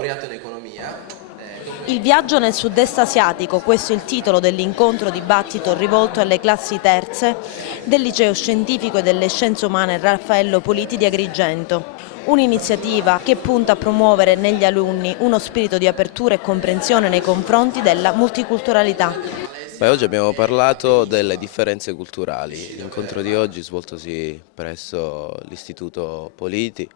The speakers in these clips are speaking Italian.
laureato in economia. Il viaggio nel sud-est asiatico, questo è il titolo dell'incontro dibattito rivolto alle classi terze del Liceo Scientifico e delle Scienze Umane Raffaello Politi di Agrigento. Un'iniziativa che punta a promuovere negli alunni uno spirito di apertura e comprensione nei confronti della multiculturalità. Oggi abbiamo parlato delle differenze culturali. L'incontro di oggi, svoltosi presso l'Istituto Politi,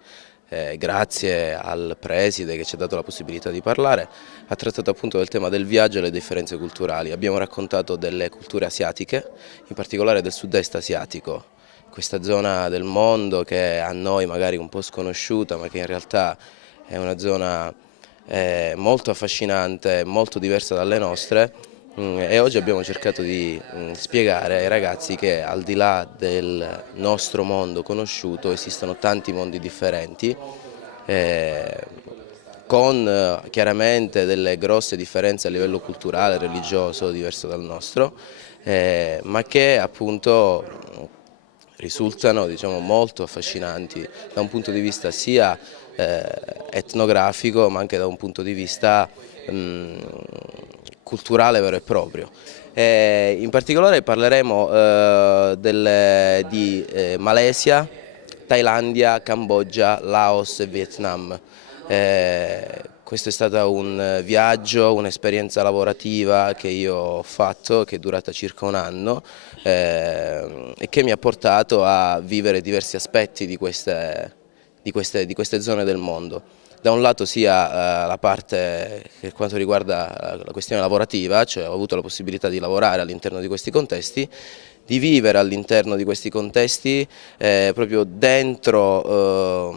grazie al preside che ci ha dato la possibilità di parlare, ha trattato appunto del tema del viaggio e le differenze culturali. Abbiamo raccontato delle culture asiatiche, in particolare del sud-est asiatico, questa zona del mondo che a noi magari un po' sconosciuta, ma che in realtà è una zona molto affascinante, molto diversa dalle nostre. E oggi abbiamo cercato di spiegare ai ragazzi che al di là del nostro mondo conosciuto esistono tanti mondi differenti, con chiaramente delle grosse differenze a livello culturale, religioso, diverso dal nostro, ma che appunto risultano, diciamo, molto affascinanti da un punto di vista sia etnografico ma anche da un punto di vista culturale vero e proprio. In particolare parleremo di Malesia, Thailandia, Cambogia, Laos e Vietnam. Questo è stato un viaggio, un'esperienza lavorativa che io ho fatto, che è durata circa un anno e che mi ha portato a vivere diversi aspetti di queste zone del mondo. Da un lato sia la parte per quanto riguarda la questione lavorativa, cioè ho avuto la possibilità di lavorare all'interno di questi contesti, di vivere all'interno di questi contesti, proprio dentro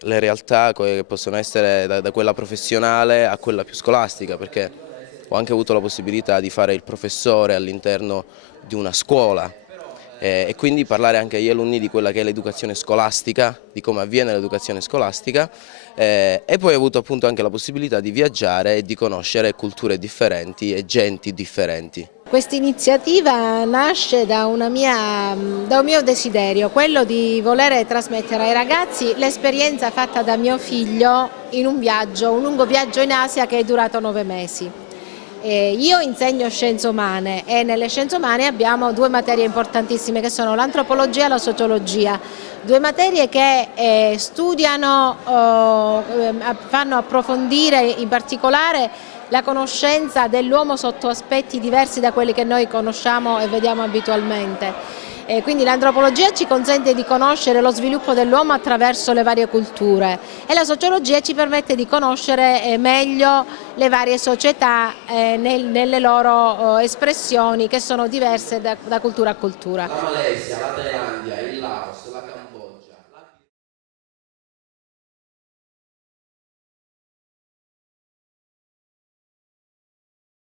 le realtà che possono essere da quella professionale a quella più scolastica, perché ho anche avuto la possibilità di fare il professore all'interno di una scuola e quindi parlare anche agli alunni di quella che è l'educazione scolastica, di come avviene l'educazione scolastica e poi ho avuto appunto anche la possibilità di viaggiare e di conoscere culture differenti e genti differenti. Questa iniziativa nasce da un mio desiderio, quello di voler trasmettere ai ragazzi l'esperienza fatta da mio figlio in un lungo viaggio in Asia che è durato 9 mesi. Io insegno scienze umane e nelle scienze umane abbiamo due materie importantissime che sono l'antropologia e la sociologia, due materie che studiano, fanno approfondire in particolare la conoscenza dell'uomo sotto aspetti diversi da quelli che noi conosciamo e vediamo abitualmente. Quindi l'antropologia ci consente di conoscere lo sviluppo dell'uomo attraverso le varie culture e la sociologia ci permette di conoscere meglio le varie società nelle loro espressioni che sono diverse da cultura a cultura. La Malesia, la Thailandia,